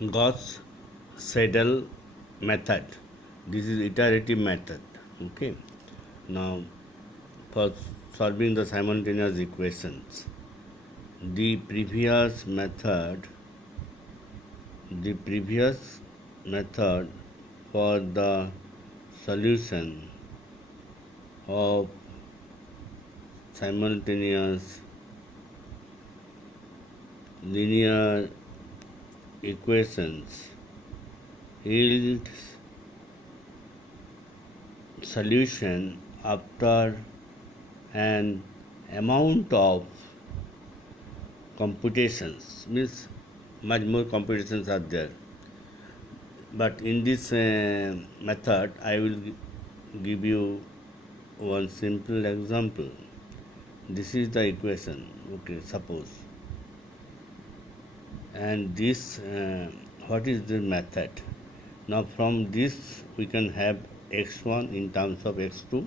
Gauss-Seidel method. This is iterative method. Okay. Now, for solving the simultaneous equations, the previous method for the solution of simultaneous linear equations yields solution after an amount of computations, means much more computations are there. But in this method I will give you one simple example. This is the equation, okay, suppose, and this what is the method? Now from this we can have x1 in terms of x2,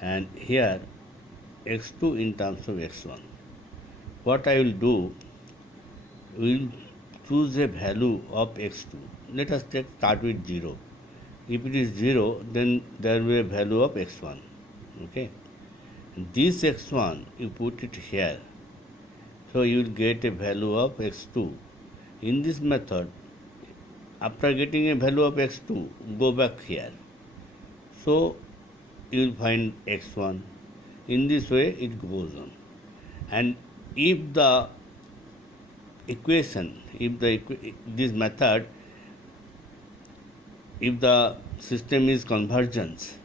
and here x2 in terms of x1. What I will do, we will choose a value of x2. Let us start with 0. If it is 0, then there will be a value of x1. Okay. This x1 you put it here, so you will get a value of x2. In this method, after getting a value of x2, go back here, so you will find x1. In this way it goes on. And if the equation, this method, if the system is convergence,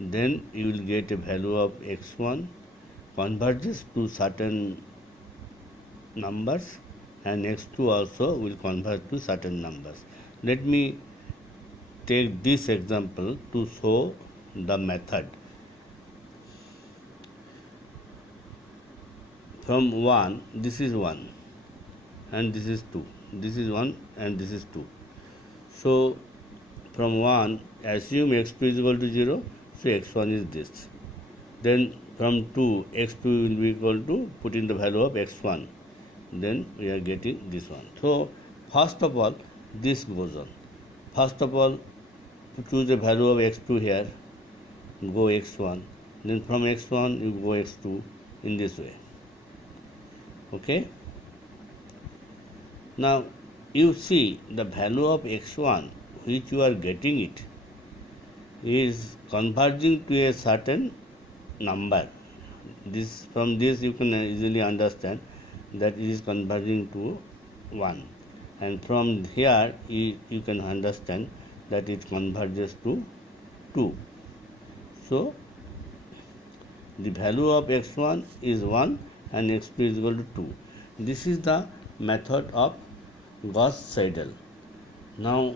then you will get a value of x1 converges to certain numbers, and x2 also will converge to certain numbers. Let me take this example to show the method. From 1, this is 1 and this is 2. This is 1 and this is 2. So from 1, assume x2 is equal to 0, so x1 is this. Then from 2, x2 will be equal to, put in the value of x1. Then we are getting this one. So first of all, this goes on. First of all, to choose a value of x2 here, go x1. Then from x1 you go x2, in this way. Okay. Now you see the value of x1 which you are getting it is converging to a certain number. This, from this you can easily understand that it is converging to 1, and from here you can understand that it converges to 2. So the value of x1 is 1 and x2 is equal to 2. This is the method of Gauss-Seidel. Now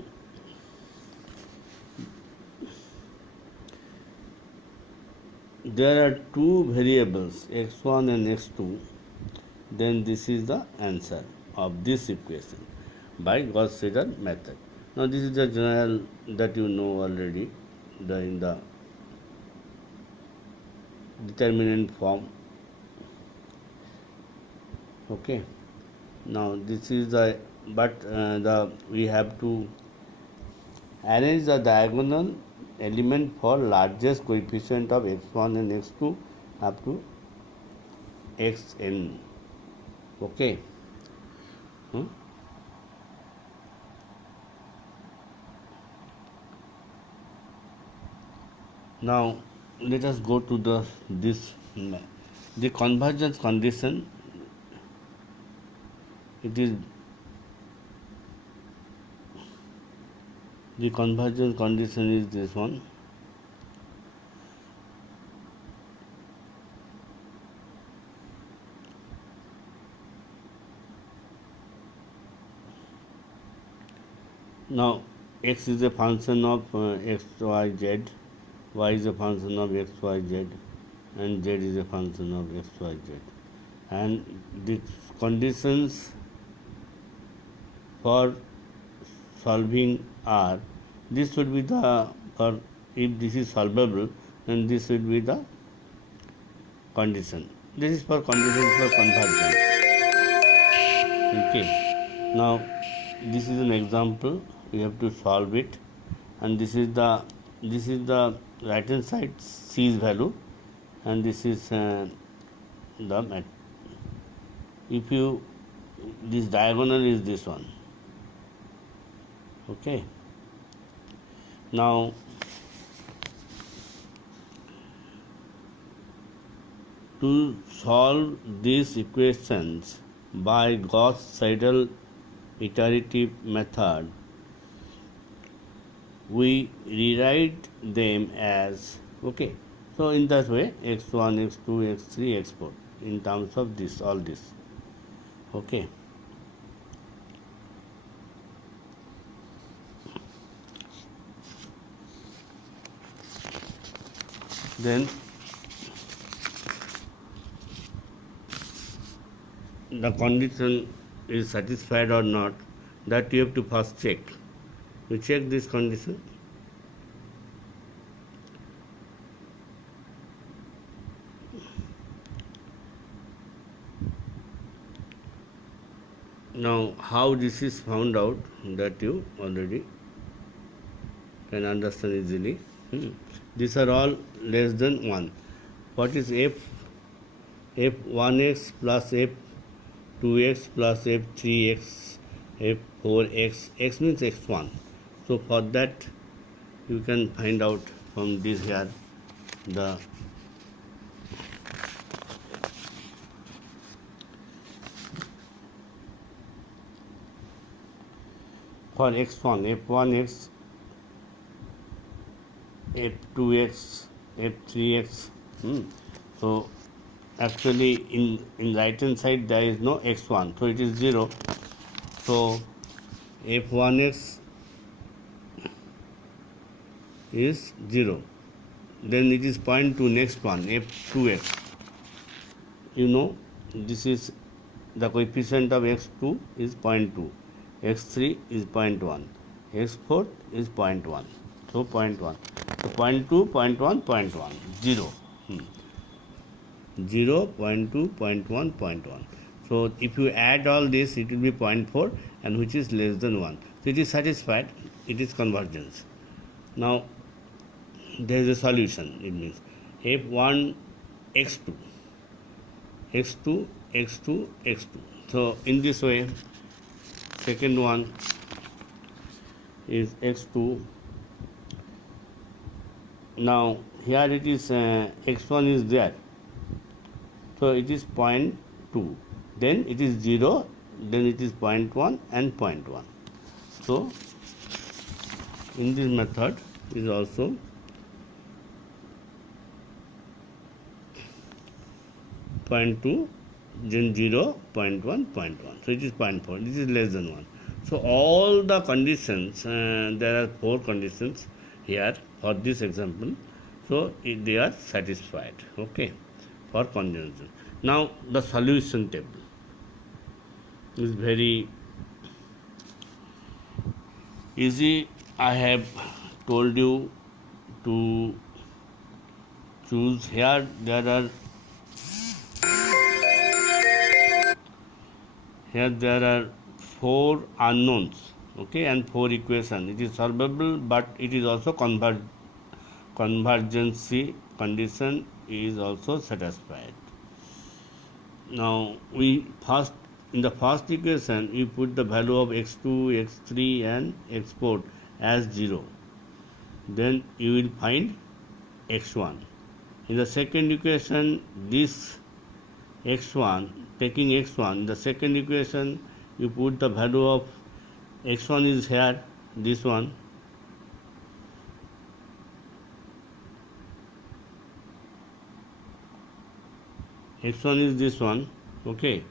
there are two variables, x1 and x2, then this is the answer of this equation by Gauss-Seidel method. Now this is the general that you know already, in the determinant form. Okay. Now this is the, but we have to arrange the diagonal element for largest coefficient of x1 and x2 up to xn. Okay. Now let us go to the convergence condition. It is the convergence condition is this one. Now x is a function of x, y, z, y is a function of x, y, z, and z is a function of x, y, z. And the conditions for solving are, this should be the, for if this is solvable, then this should be the condition. This is for condition for convergence. Okay. Now this is an example. We have to solve it, and this is the right hand side c's value, and this is the if you this diagonal is this one. Okay, now to solve these equations by Gauss-Seidel iterative method, we rewrite them as, okay, so in that way x1, x2, x3, x4 in terms of this, all this. Okay, then the condition is satisfied or not, that you have to first check. You check this condition. Now, how this is found out, that you already can understand easily. These are all less than 1. What is f? f1x plus f2x plus f3x, f4x, x means x1. So for that you can find out from this here the for x1, f1x, f2x, f3x. So actually in right hand side there is no x1, so it is 0. So f1x is 0. Then it is point to next one, f2x. You know, this is the coefficient of x2 is 0.2, x3 is 0.1, x4 is 0.1. So 0.1. So 0.2, 0.1, 0.1, 0. 0, 0.2, 0.1, 0.1. So if you add all this, it will be 0.4, and which is less than 1. So it is satisfied, it is convergence. Now there is a solution. It means f1 x2, x2, x2, x2. So in this way, second one is x2. Now here it is x1 is there, so it is 0.2, then it is 0, then it is 0.1 and 0.1. So in this method is also point 2, then 0, 0.1, 0.1. So it is 0.4. This is less than 1. So all the conditions, there are 4 conditions here for this example. So they are satisfied. Okay, for conjunction. Now the solution table is very easy. I have told you to choose. Here there are there are 4 unknowns, okay, and 4 equations. It is solvable, but it is also convergence condition is also satisfied. Now we first, in the first equation, we put the value of x2, x3 and x4 as 0. Then you will find x1. In the second equation, this x1, taking x1, in the second equation you put the value of x1 is here, this one, x1 is this one, okay,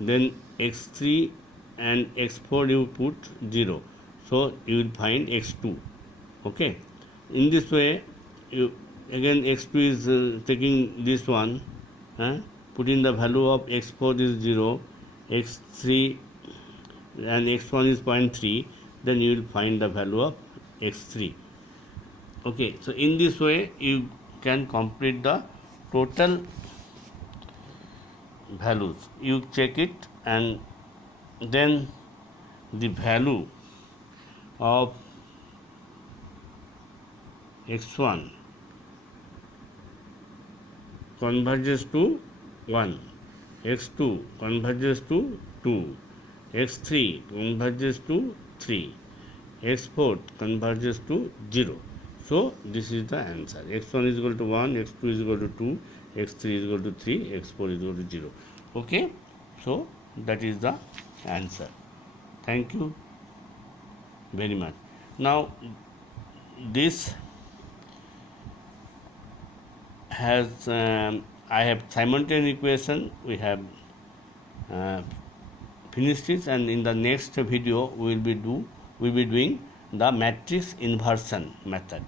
then x3 and x4 you put 0, so you will find x2. Okay, in this way you again x2 is taking this one, putting the value of x4 is 0, x3 and x1 is 0.3, then you will find the value of x3. Okay, so in this way you can complete the total values. You check it, and then the value of x1 converges to 1, x2 converges to 2, x3 converges to 3, x4 converges to 0. So this is the answer. x1 is equal to 1, x2 is equal to 2, x3 is equal to 3, x4 is equal to 0. Okay, so that is the answer. Thank you very much. Now this has I have simultaneous equation. We have uh, finished it, and in the next video we will be doing the matrix inversion method.